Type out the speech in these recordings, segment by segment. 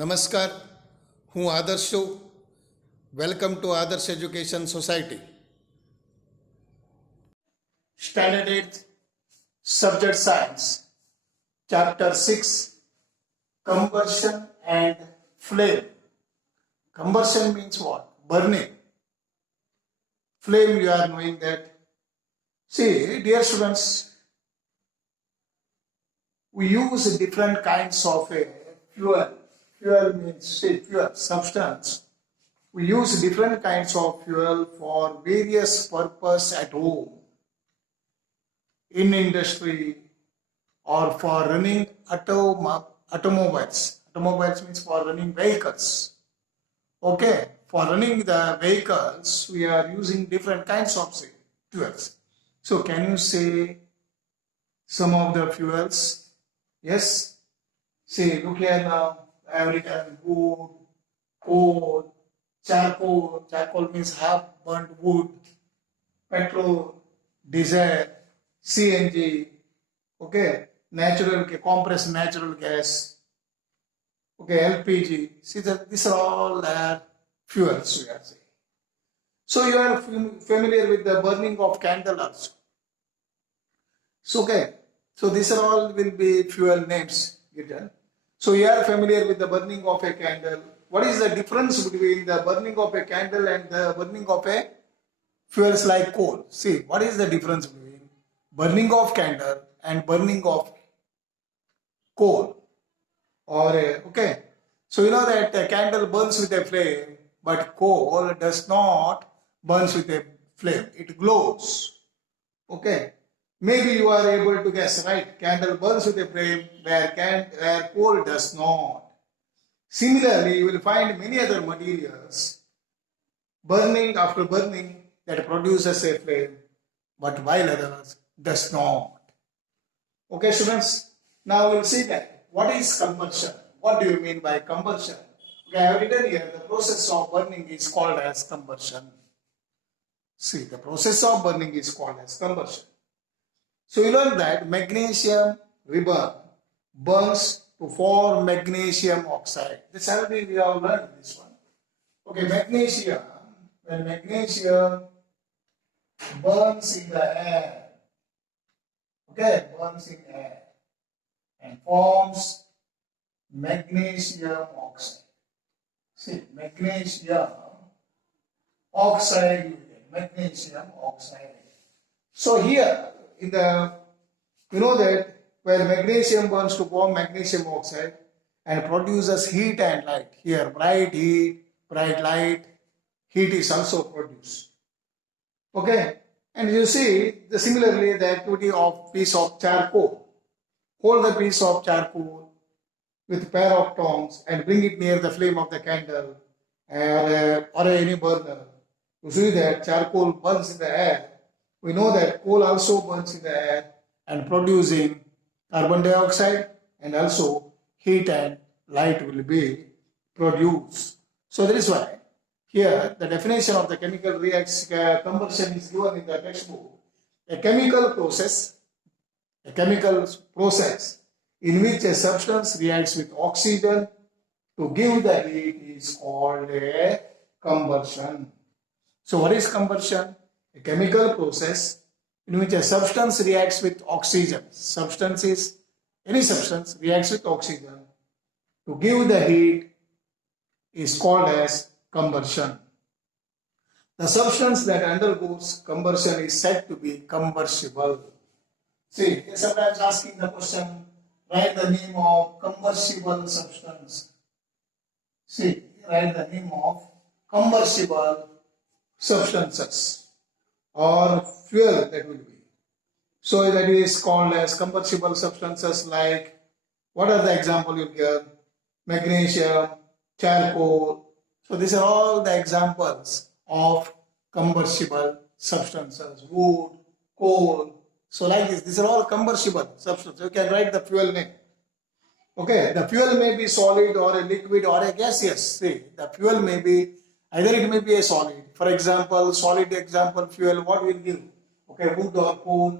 નમસ્કાર, હું આદર્શ છું. વેલકમ ટુ આદર્શ education society. Standard 8, Subject Science, Chapter 6, Combustion and Flame. Combustion means what? Burning. Flame, you are knowing that. See, dear students, we use different kinds of fuel. Fuel means fuel, substance. We use different kinds of fuel for various purpose at home, in industry, or for running automobiles. Automobiles means for running vehicles. Okay, for running the vehicles, we are using different kinds of fuels. So, can you say some of the fuels? Yes. See, look here now. Every time wood, coal, charcoal. Charcoal means half burnt wood. Petrol, diesel, CNG. Okay, compressed natural gas. Okay, LPG. See that these are all fuels we are saying. So you are familiar with the burning of candle also. So okay, so these are all will be fuel names given. So you are familiar with the burning of a candle. What is the difference between the burning of a candle and the burning of a fuels like coal? See, what is the difference between burning of candle and burning of coal? Okay, so you know that a candle burns with a flame, but coal does not burns with a flame. It glows. Okay. Maybe you are able to guess, right? Candle burns with a flame where coal does not. Similarly, you will find many other materials burning after burning that produces a flame, but while others does not. Okay, students. Now we'll see that. What is combustion? What do you mean by combustion? Okay, I have written here the process of burning is called as combustion. See, the process of burning is called as combustion. So you learn that magnesium ribbon burns to form magnesium oxide. This already we have learned this one. Okay, magnesium, when magnesium burns in the air, okay, burns in air and forms magnesium oxide. See, magnesium oxide, magnesium oxide. So here, you know that where magnesium burns to form magnesium oxide and produces heat and light. Here, bright heat, bright light, heat is also produced. Okay, and you see similarly the activity of piece of charcoal. Hold the piece of charcoal with pair of tongs and bring it near the flame of the candle or any burner. You see that charcoal burns in the air. We know that coal also burns in the air and producing carbon dioxide, and also heat and light will be produced. So that is why here the definition of the chemical combustion is given in the textbook. A chemical process in which a substance reacts with oxygen to give the heat is called a combustion. So what is combustion? A chemical process in which a substance reacts with oxygen. Any substance reacts with oxygen to give the heat is called as combustion. The substance that undergoes combustion is said to be combustible. See, sometimes asking the question, write the name of combustible substance. See, write the name of combustible substances or fuel that will be. So that is called as combustible substances like, what are the example you give? Magnesium, charcoal. So these are all the examples of combustible substances. Wood, coal. So like this, these are all combustible substances. You can write the fuel name. Okay, the fuel may be solid or a liquid or a gaseous. See, the fuel may be, either it may be a solid. For example, solid example fuel, what will give? Okay, wood or coal.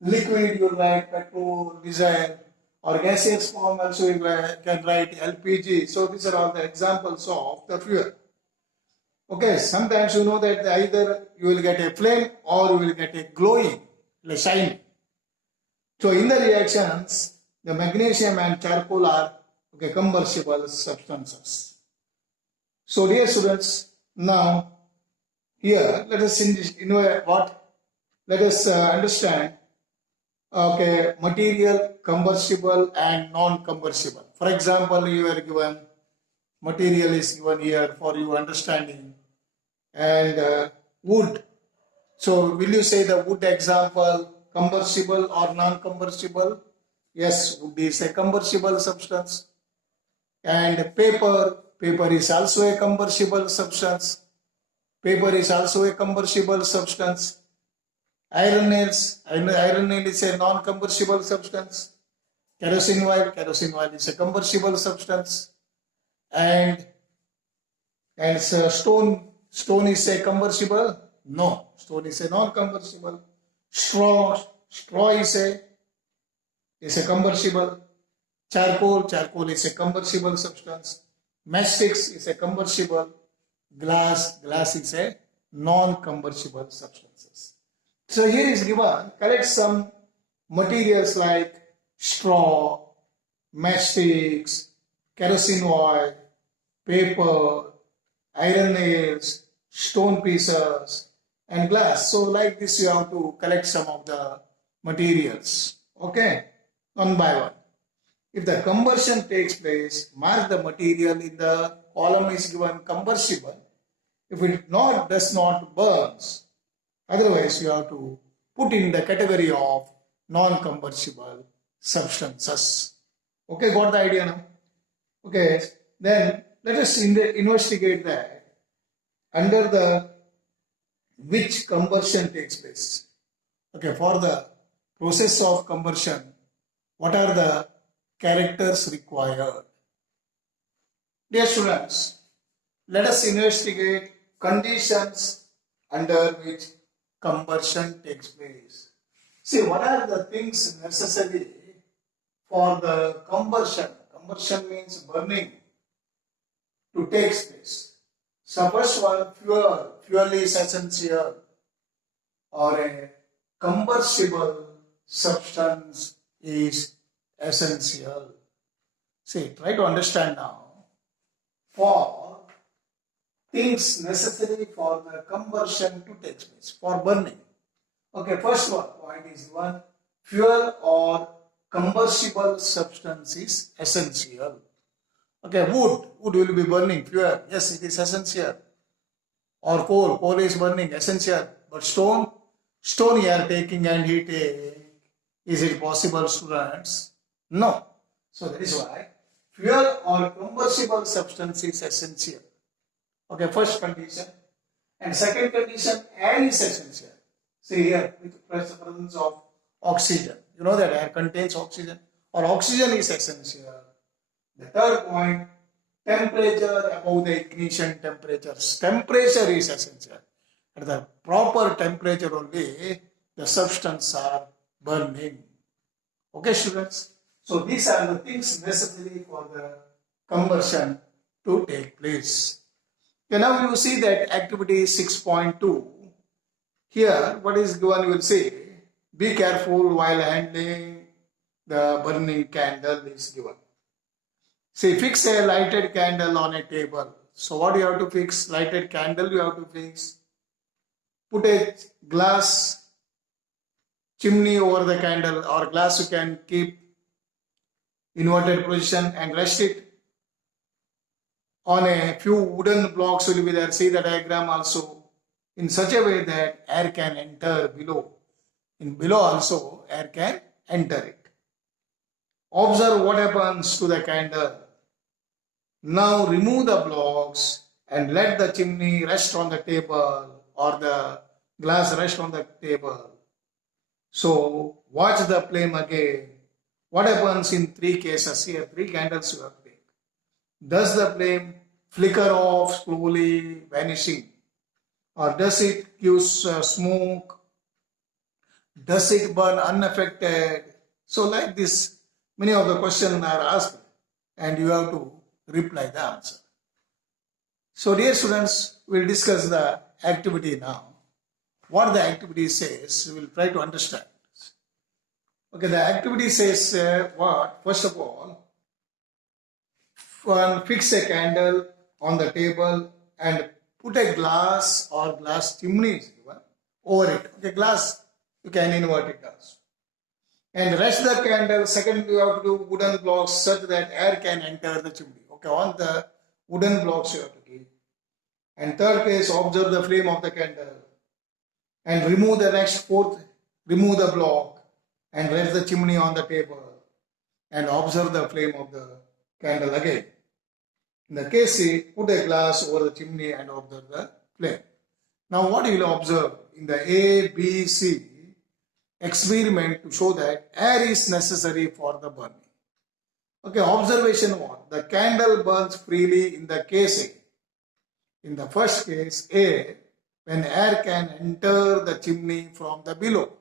Liquid, you write petrol, diesel. or gaseous form also you can write LPG. So these are all the examples of the fuel. Okay, sometimes you know that either you will get a flame or you will get a glowing, like shine. So in the reactions, the magnesium and charcoal are combustible substances. So dear students, now here let us let us understand material, combustible and non-combustible. For example, you are given material is given here for your understanding, and wood. So will you say the wood example combustible or non-combustible? Yes, wood is a combustible substance. And paper is also a combustible substance. Paper is also a combustible substance. Iron nail is a non-combustible substance. Kerosene oil is a combustible substance. And stone is a combustible? No, stone is a non-combustible. Straw is a combustible. Charcoal is a combustible substance. Matchsticks is a combustible. Glass is a non-combustible substances. So here is given, collect some materials like straw, matchsticks, kerosene oil, paper, iron nails, stone pieces, and glass. So like this you have to collect some of the materials, okay, one by one. If the combustion takes place, mark the material in the column is given combustible. If it does not burns, otherwise you have to put in the category of non-combustible substances. Okay, got the idea now? Okay, then let us investigate that under the which combustion takes place. Okay, for the process of combustion, what are the characters required? Dear students, let us investigate conditions under which combustion takes place. See, what are the things necessary for the combustion? Combustion means burning to take place. So first one, fuel. Fuel is essential, or a combustible substance is essential. See, try to understand now. For things necessary for the combustion to take place, for burning. Okay, first one point is one, fuel or combustible substance is essential. Okay, wood will be burning, fuel, yes, it is essential. Or coal is burning, essential. But stone you are taking and heating. Is it possible, students? No. So that is why fuel or combustible substance is essential. Okay, first condition. And second condition, air is essential. See here, with the presence of oxygen. You know that air contains oxygen, or oxygen is essential. The third point, temperature above the ignition temperature. Temperature is essential. At the proper temperature only, the substance are burning. Okay, students? So these are the things necessary for the combustion to take place. Okay, now you see that activity 6.2. Here, what is given, you will see, be careful while handling the burning candle is given. See, fix a lighted candle on a table. So what you have to fix? Lighted candle you have to fix. Put a glass chimney over the candle, or glass you can keep inverted position and rest it on a few wooden blocks will be there. See the diagram also, in such a way that air can enter below. In below also air can enter it. Observe what happens to the candle. Now remove the blocks and let the chimney rest on the table, or the glass rest on the table. So watch the flame again. What happens in three cases here? Three candles you have to take. Does the flame flicker off slowly, vanishing? Or does it give smoke? Does it burn unaffected? So like this, Many of the questions are asked and you have to reply the answer. So dear students, we'll discuss the activity now. What the activity says, we will try to understand. Okay, the activity says what? First of all, fix a candle on the table and put a glass or glass chimney over it. Okay, glass, you can invert it also. And rest the candle. Second, you have to do wooden blocks such that air can enter the chimney. Okay, on the wooden blocks you have to keep. And third case, observe the flame of the candle. And remove the next fourth, remove the block and rest the chimney on the table. And observe the flame of the candle again. In the case C, put a glass over the chimney and observe the flame. Now what you will observe in the A, B, C experiment to show that air is necessary for the burning. Okay, observation 1. The candle burns freely in the case A. In the first case A, when air can enter the chimney from the below.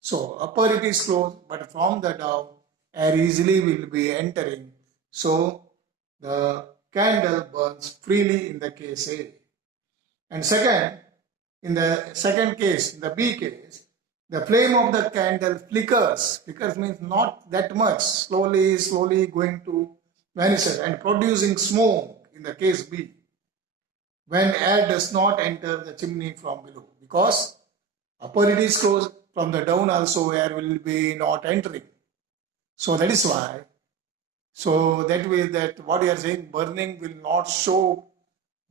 So upper it is closed, but from the down air easily will be entering. So the candle burns freely in the case A. And second, in the second case, in the B case, the flame of the candle flickers. Flickers means not that much, slowly going to vanish and producing smoke in the case B, when air does not enter the chimney from below, because upper it is closed, from the down also air will be not entering. So that is why, so that way that what you are saying, burning will not show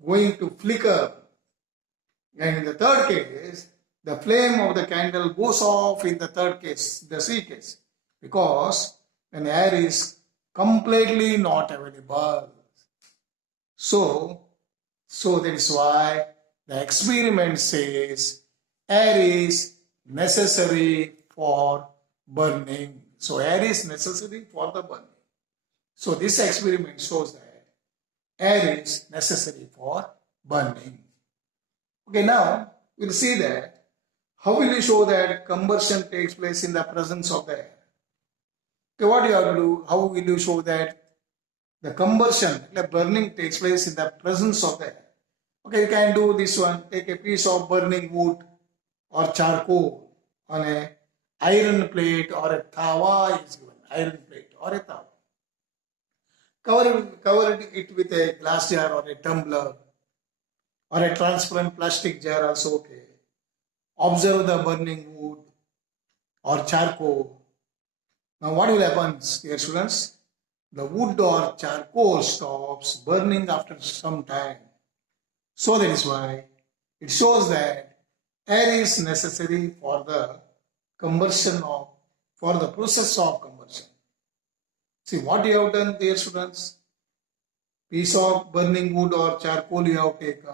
going to flicker. And in the third case, the flame of the candle goes off in the third case, the C case, because when air is completely not available. So that is why the experiment says air is necessary for burning. So air is necessary for the burning. So this experiment shows that air is necessary for burning. Okay, now we'll see that how will you show that combustion takes place in the presence of the air. Okay, what you have to do, how will you show that the combustion, the burning takes place in the presence of the air. Okay, you can do this one. Take a piece of burning wood or charcoal on a iron plate or a tawa is given. Iron plate or a tawa. Cover it with a glass jar or a tumbler or a transparent plastic jar also okay. Observe the burning wood or charcoal. Now what will happen, dear students? The wood or charcoal stops burning after some time. So that is why it shows that air is necessary for the for the process of combustion. See what you have done, dear students? Piece of burning wood or charcoal you have taken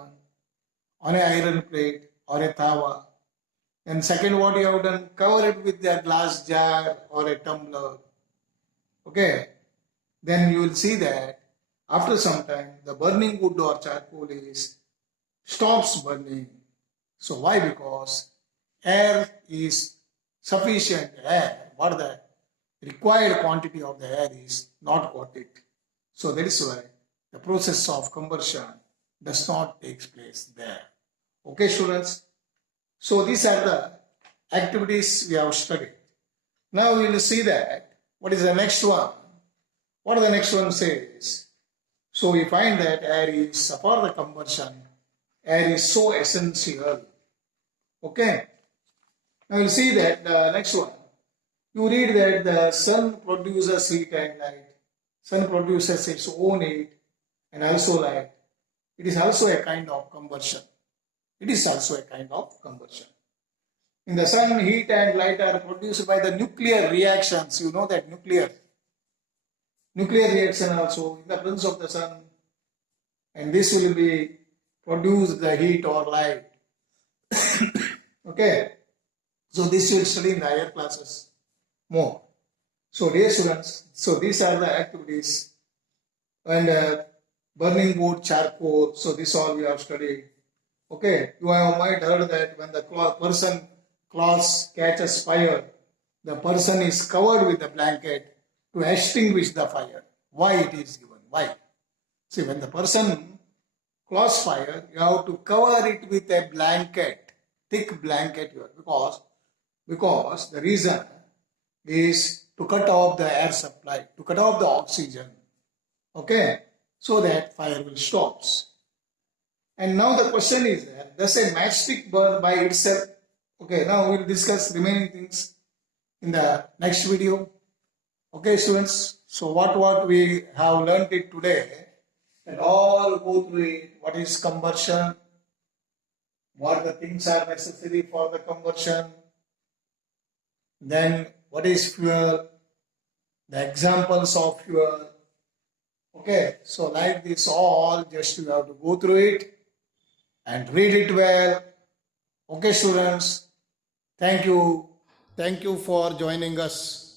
on an iron plate or a tawa. And second, what you have done, cover it with a glass jar or a tumbler. Okay. Then you will see that after some time, the burning wood or charcoal stops burning. So why? Because air is sufficient air, but the required quantity of the air is not got it. So that is why the process of combustion does not take place there. Okay, students. So these are the activities we have studied. Now we will see that what is the next one. What the next one says. So we find that air is for the combustion. Air is so essential. Okay. Now we'll see that the next one. You read that the sun produces heat and light. Sun produces its own heat and also light. It is also a kind of combustion. It is also a kind of combustion. In the sun, heat and light are produced by the nuclear reactions. You know that nuclear reaction also in the presence of the sun, and this will be produce the heat or light. Okay, so this you will study in the higher classes more. So dear students, so these are the activities, and burning wood, charcoal, so this all we have studied. Okay, you have might heard that when the cloth catches fire, the person is covered with the blanket to extinguish the fire. Why it is given? Why? See, when the person close fire, you have to cover it with a blanket, thick blanket here, because the reason is to cut off the air supply, to cut off the oxygen, okay, so that fire will stop. And now the question is, does a matchstick burn by itself? Okay, now we'll discuss remaining things in the next video. Okay, students. So what we have learned it today, and all go through it. What is combustion? What the things are necessary for the combustion? Then what is fuel? The examples of fuel. Okay, so like this all, just you have to go through it and read it well. Okay, students. Thank you. Thank you for joining us.